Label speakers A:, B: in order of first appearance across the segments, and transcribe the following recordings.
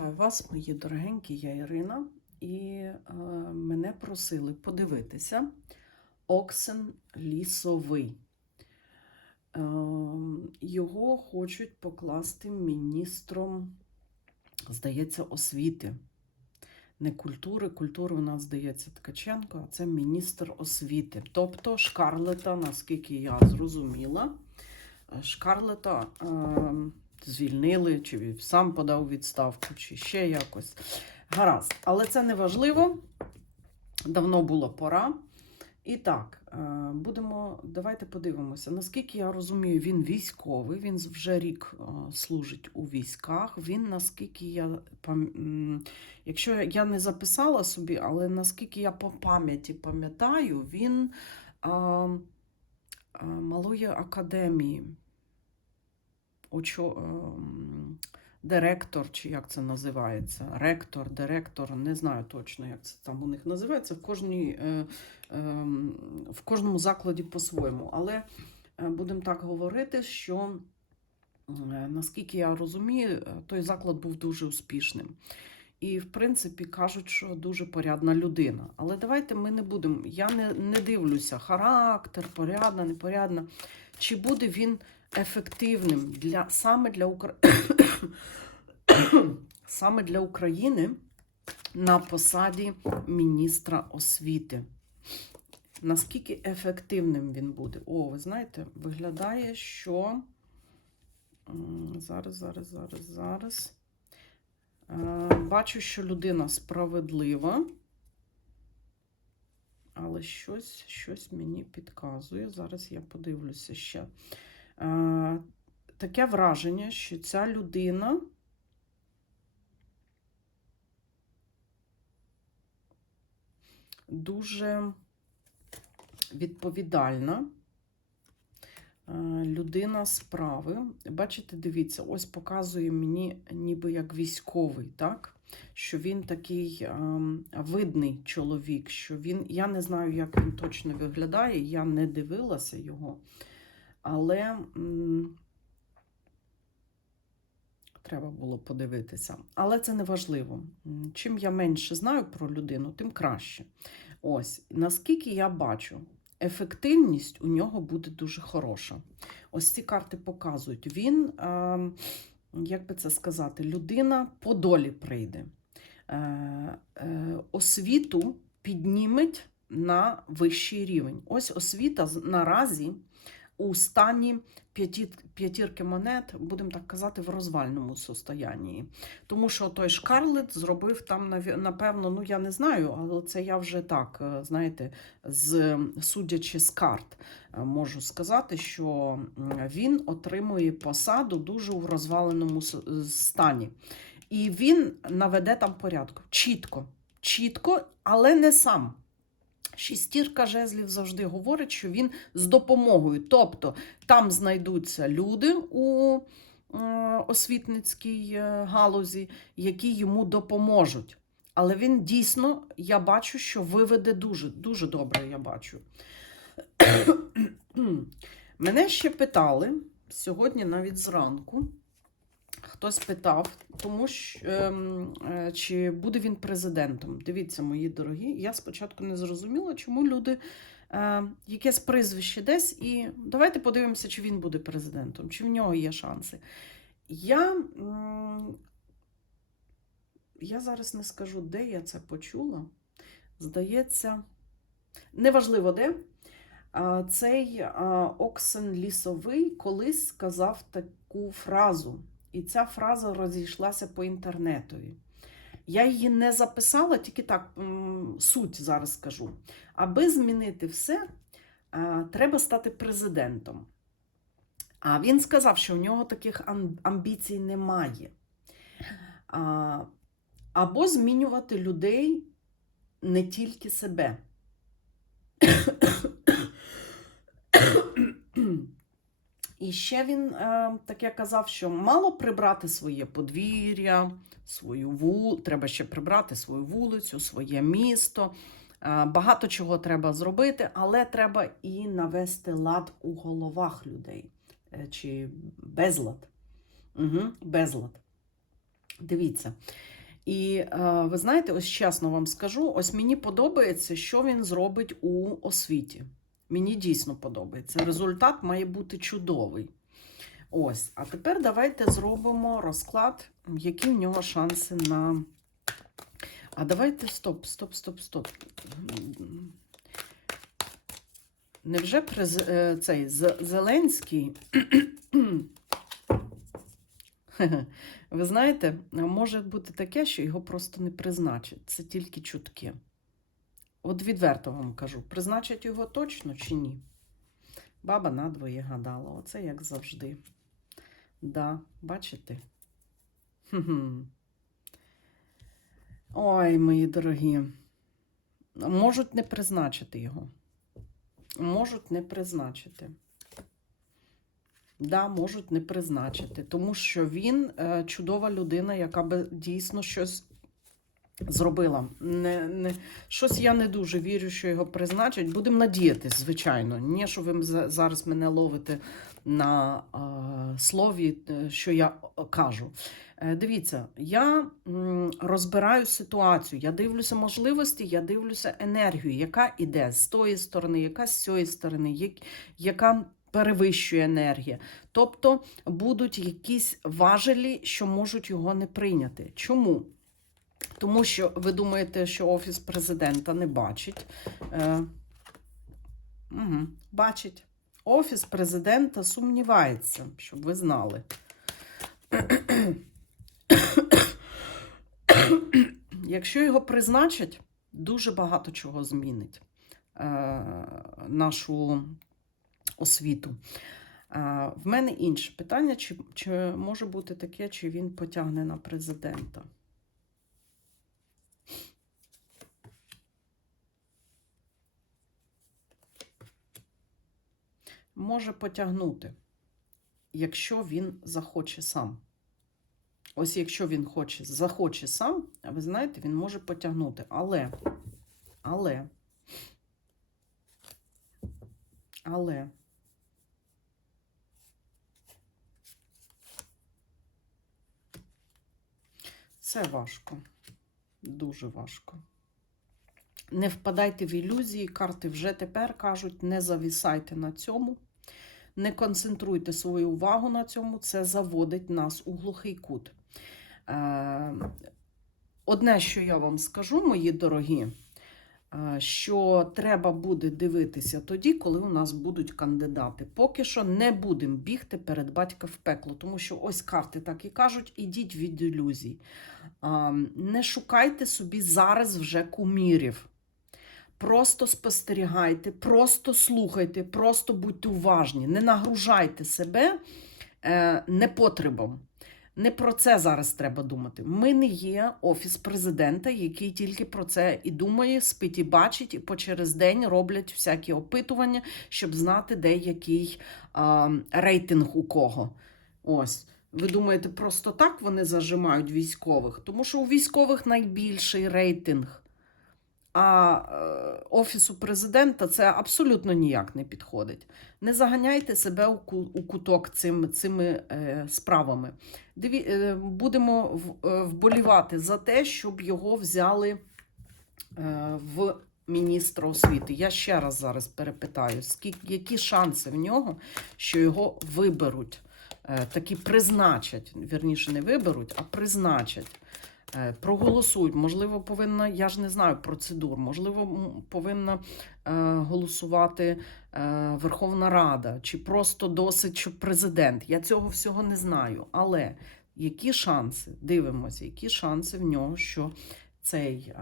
A: Вітаю вас, мої дорогенькі, я Ірина, і е, мене просили подивитися Оксен Лісовий. Е, його хочуть покласти міністром, здається, освіти. Не культури, культури у нас, здається, Ткаченко, а це міністр освіти. Тобто Шкарлета, наскільки я зрозуміла, е, Шкарлета е, звільнили, чи він сам подав відставку, чи ще якось. Гаразд. Але це не важливо. Давно було пора. І так, е, будемо, давайте подивимося. Наскільки я розумію, він військовий, він вже рік е, служить у військах. Він, наскільки я якщо я- не записала собі, але наскільки я по пам'яті пам'ятаю, він а, а, малої академії очо, ем, директор, чи як це називається, ректор, директор, не знаю точно, як це там у них називається. В, кожній, е, ем, в кожному закладі по-своєму. Але е, будемо так говорити, що е, наскільки я розумію, той заклад був дуже успішним. І, в принципі, кажуть, що дуже порядна людина. Але давайте ми не будемо. Я не, не дивлюся характер, порядна, непорядна. Чи буде він ефективним для саме для Укра... саме для України на посаді міністра освіти? Наскільки ефективним він буде? О, ви знаєте, виглядає, що зараз, зараз, зараз, зараз. Е, Бачу, що людина справедлива, але щось, щось мені підказує. Зараз я подивлюся ще. Е, Таке враження, що ця людина дуже відповідальна. Е, Людина справи. Бачите, дивіться, ось показує мені ніби як військовий, так? Що він такий ем, видний чоловік, що він. Я не знаю, як він точно виглядає, я не дивилася його. Але м, треба було подивитися. Але це не важливо. Чим я менше знаю про людину, тим краще. Ось, наскільки я бачу, ефективність у нього буде дуже хороша. Ось ці карти показують. Він, е, як би це сказати, людина по долі прийде. Е, е, освіту підніметь на вищий рівень. Ось освіта наразі у стані п'яті- п'ятірки монет, будемо так казати, в розвальному состоянні. Тому що той Шкарлет зробив там, напевно, ну я не знаю, але це я вже так, е, знаєте, з, судячи з карт, е, можу сказати, що він отримує посаду дуже в розваленому стані. І він наведе там порядок. Чітко, чітко, але не сам. Шістірка жезлів завжди говорить, що він з допомогою. Тобто там знайдуться люди у е, освітницькій е, галузі, які йому допоможуть. Але він дійсно, я бачу, що виведе дуже, дуже добре, я бачу. Мене ще питали сьогодні навіть зранку. Хтось питав, тому що, ем, е, чи буде він президентом. Дивіться, мої дорогі. Я спочатку не зрозуміла, чому люди е, якесь прізвище десь, і давайте подивимося, чи він буде президентом, чи в нього є шанси. Я, я зараз не скажу, де я це почула. Здається, неважливо де. Цей Оксен Лісовий колись сказав таку фразу. І ця фраза розійшлася по інтернетові. Я її не записала, тільки так суть зараз скажу. Аби змінити все, треба стати президентом. А він сказав, що у нього таких амбіцій немає. Або змінювати людей не тільки себе. І ще він е, таке казав, що мало прибрати своє подвір'я, свою вул... треба ще прибрати свою вулицю, своє місто. Е, багато чого треба зробити, але треба і навести лад у головах людей. Е, чи безлад. Угу, безлад. Дивіться. І ви знаєте, ось чесно вам скажу: ось мені подобається, що він зробить у освіті. Мені дійсно подобається. Результат має бути чудовий. Ось, а тепер давайте зробимо розклад, які в нього шанси на. А давайте стоп, стоп, стоп, стоп. Невже през... е, цей Зеленський? Ви знаєте, може бути таке, що його просто не призначать. Це тільки чутки. От відверто вам кажу, призначать його точно чи ні? Баба надвоє гадала. Оце як завжди. Да, бачите? Ой, мої дорогі. Можуть не призначити його. Можуть не призначити. Да, можуть не призначити, тому що він е, чудова людина, яка би дійсно щось зробила. Не, не, щось я не дуже вірю, що його призначать. Будемо надіятись, звичайно. Ні, що ви зараз мене ловите на е, слові, е, що я кажу. Е, Дивіться, я м, розбираю ситуацію, я дивлюся можливості, я дивлюся енергію, яка іде з тої сторони, яка з цієї сторони, як, яка перевищує енергія. Тобто будуть якісь важелі, що можуть його не прийняти. Чому? Тому що ви думаєте, що Офіс президента не бачить. Е, угу, бачить. Офіс президента сумнівається, щоб ви знали. Якщо його призначать, дуже багато чого змінить е, нашу освіту. Е, в мене інше питання: чи, чи може бути таке, чи він потягне на президента? Може потягнути, якщо він захоче сам. Ось якщо він хоче, захоче сам, ви знаєте, він може потягнути. Але, але, але, це важко. Дуже важко. Не впадайте в ілюзії, карти вже тепер кажуть, не завісайте на цьому, не концентруйте свою увагу на цьому, це заводить нас у глухий кут. Е, Одне, що я вам скажу, мої дорогі, е, що треба буде дивитися тоді, коли у нас будуть кандидати. Поки що не будемо бігти перед батька в пекло, тому що ось карти так і кажуть: ідіть від ілюзій. Е, Не шукайте собі зараз вже кумірів. Просто спостерігайте, просто слухайте, просто будьте уважні, не нагружайте себе е, непотребом. Не про це зараз треба думати. Ми не є офіс президента, який тільки про це і думає, спить і бачить, і по через день роблять всякі опитування, щоб знати, де який а, рейтинг у кого. Ось. Ви думаєте, просто так вони зажимають військових? Тому що у військових найбільший рейтинг. А е, Офісу президента це абсолютно ніяк не підходить. Не заганяйте себе у, куток цим, цими е, справами. Е, будемо вболівати за те, щоб його взяли в міністра освіти. Я ще раз зараз перепитаю, скільки, які шанси в нього, що його виберуть, такі призначать, вірніше, не виберуть, а призначать. Е, Проголосують, можливо, повинна, я ж не знаю процедур, можливо, повинна е, голосувати е, Верховна Рада, чи просто досить, щоб президент. Я цього всього не знаю. Але які шанси? Дивимося, які шанси в нього, що цей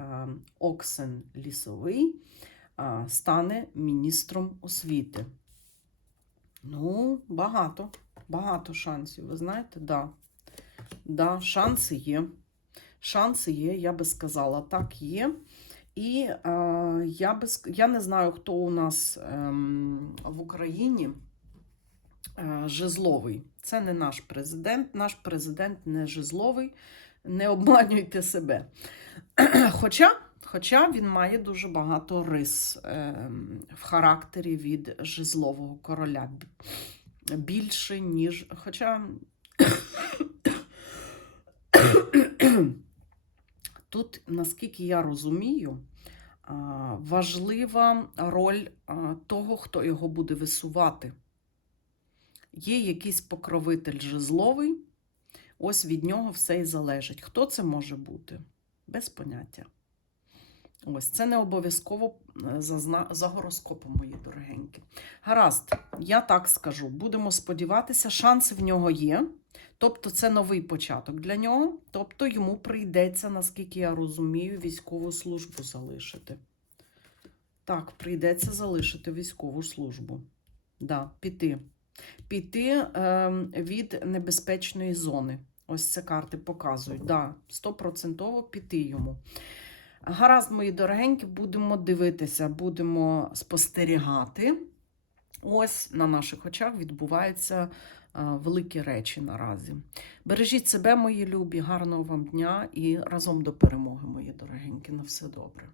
A: Оксен Лісовий стане міністром освіти? Ну, багато, багато шансів. Ви знаєте, да. Да, шанси є. Шанси є, я би сказала, так є. І е, я, би, я не знаю, хто у нас ем, в Україні е, Жезловий. Це не наш президент. Наш президент не Жезловий. Не обманюйте себе. Хоча, хоча він має дуже багато рис ем, в характері від Жезлового короля. Більше, ніж. Хоча. Тут, наскільки я розумію, важлива роль того, хто його буде висувати. Є якийсь покровитель жезловий, ось від нього все і залежить. Хто це може бути? Без поняття. Ось це не обов'язково е, за, за гороскопом, мої дорогенькі. Гаразд, я так скажу. Будемо сподіватися, шанси в нього є. Тобто це новий початок для нього. Тобто йому прийдеться, наскільки я розумію, військову службу залишити. Так, прийдеться залишити військову службу. Да, піти. Піти ем, від небезпечної зони. Ось це карти показують. Да, стопроцентово піти йому. Гаразд, мої дорогенькі, будемо дивитися, будемо спостерігати. Ось на наших очах відбуваються а, великі речі наразі. Бережіть себе, мої любі, гарного вам дня і разом до перемоги, мої дорогенькі. На все добре.